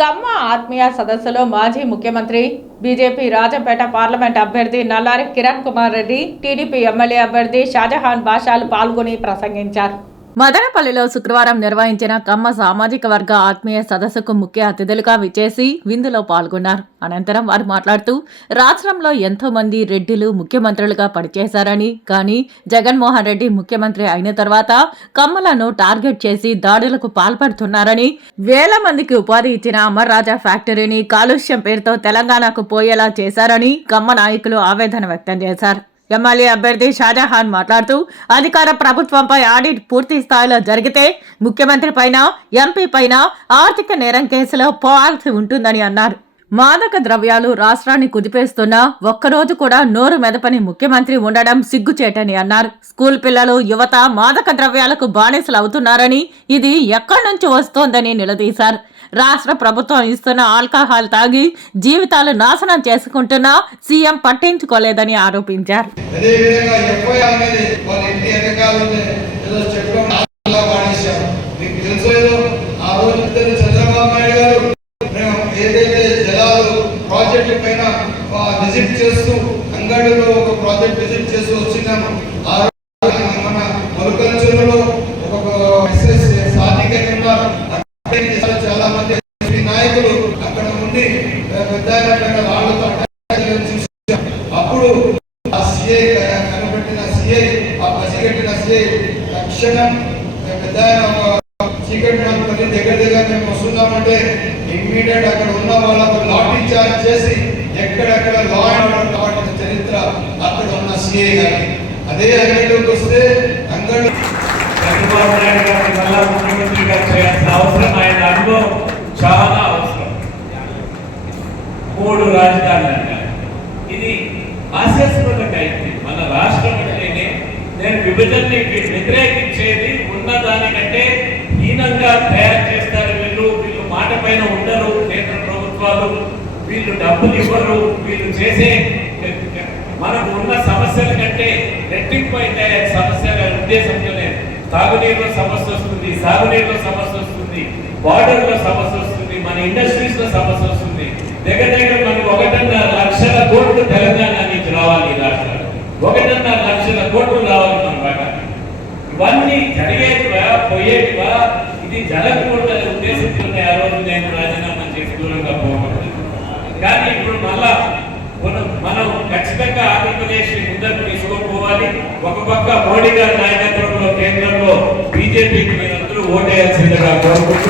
కమ్మ ఆత్మీయ సదస్సులో మాజీ ముఖ్యమంత్రి బీజేపీ రాజంపేట పార్లమెంట్ అభ్యర్థి నల్లారి కిరణ్ కుమార్ రెడ్డి, టీడీపీ ఎమ్మెల్యే అభ్యర్థి షాజహాన్ బాషాలు పాల్గొని ప్రసంగించారు. మదనపల్లిలో శుక్రవారం నిర్వహించిన కమ్మ సామాజిక వర్గ ఆత్మీయ సదస్సుకు ముఖ్య అతిథులుగా విచ్చేసి విందులో పాల్గొన్నారు. అనంతరం వారు మాట్లాడుతూ రాష్ట్రంలో ఎంతో మంది రెడ్డిలు ముఖ్యమంత్రులుగా పనిచేశారని, కానీ జగన్మోహన్ రెడ్డి ముఖ్యమంత్రి అయిన తర్వాత కమ్మలను టార్గెట్ చేసి దాడులకు పాల్పడుతున్నారని, వేల మందికి ఉపాధి ఇచ్చిన అమర్ రాజా ఫ్యాక్టరీని కాలుష్యం పేరుతో తెలంగాణకు పోయేలా చేశారని కమ్మ నాయకులు ఆవేదన వ్యక్తం చేశారు. ఎమ్మెల్యే అభ్యర్థి షాజహాన్ మాట్లాడుతూ అధికార ప్రభుత్వంపై ఆడిట్ పూర్తి స్థాయిలో జరిగితే ముఖ్యమంత్రి పైన, ఎంపీ పైన ఆర్థిక నేరం కేసులో పోవాల్సి ఉంటుందని అన్నారు. మాదక ద్రవ్యాలు రాష్ట్రాన్ని కుదిపేస్తున్నా ఒక్కరోజు కూడా నోరు మెదపని ముఖ్యమంత్రి ఉండడం సిగ్గుచేటని అన్నారు. స్కూల్ పిల్లలు, యువత మాదక ద్రవ్యాలకు బానిసలు అవుతున్నారని, ఇది ఎక్కడి నుంచి వస్తోందని నిలదీశారు. రాష్ట్ర ప్రభుత్వం ఇస్తున్న ఆల్కహాల్ తాగి జీవితాలు నాశనం చేసుకుంటున్నా సీఎం పట్టించుకోలేదని ఆరోపించారు. ప్రాజెక్ట్ పైన విజిట్ చేస్తూ అంగడిలో ఒక ప్రాజెక్ట్ విజిట్ చేస్తూ వచ్చినాము. మన మొలకల్చర్లో ఒక చాలా మంది నాయకులు అక్కడ ఉండి పెద్ద వాళ్ళతో అప్పుడు ఆ సిఐ కనబెట్టిన సిఐ, ఆ పసిగట్టిన సిఐ తక్షణం పెద్ద చీకటి దగ్గర మేము వస్తున్నామంటే ఇమ్మీడియట్ అక్కడ ఉన్న వాళ్ళకు లాఠీ చార్జ్ చేసి ఎక్కడెక్కడ లా అండ్ ఆర్డర్ కావాల్సిన చరిత్ర అక్కడ ఉన్న సిఐ గారి. అదే అంగడిలోకి వస్తే అంగడి చంద్రబాబు నాయుడు గారిని మళ్ళా ముఖ్యమంత్రిగా చేయాల్సిన అవసరం, ఆయన అనుభవం చాలా అవసరం. 3 రాజధానులు ఇది హాస్యాస్పదంగా అయింది. మన రాష్ట్రం అంటేనే నేను విభజనని వ్యతిరేకించేది ఉన్నదానికంటే హీనంగా తయారు చేస్తారు. వీళ్ళు మాట పైన ఉండరు. కేంద్ర ప్రభుత్వాలు వీళ్ళు డబ్బులు ఇవ్వరు. వీళ్ళు చేసే మనకు ఉన్న సమస్యల కంటే రెట్టింపు అయితే సమస్యల ఉద్దేశంతోనే తాగునీరులో సమస్య వస్తుంది, సాగునీరులో సమస్య వస్తుంది, బార్డర్లో సమస్య వస్తుంది, మన ఇండస్ట్రీస్ లో సమస్య వస్తుంది. దగ్గర మనకు 1.5 లక్షల కోట్లు తెలంగాణ నుంచి రావాలి. ఈ రాష్ట్రాలు 1.5 లక్షల కోట్లు రావాలి మన. ఇవన్నీ జరిగేటివా పోయేటివా ఇది జరగకూడదనే ఉద్దేశంతోనే ఆ రోజు నేను రాజీనామా చేసి దూరంగా పోకూడదు. కానీ ఇప్పుడు మళ్ళా మనం ఖచ్చితంగా ఆంధ్రప్రదేశ్ ముందరకు తీసుకోపోవాలి. ఒక పక్క మోడీ గారి నాయకత్వంలో కేంద్రంలో బీజేపీకి మీరందరూ ఓటేయాల్సిందిగా కోరుకుంటున్నాను.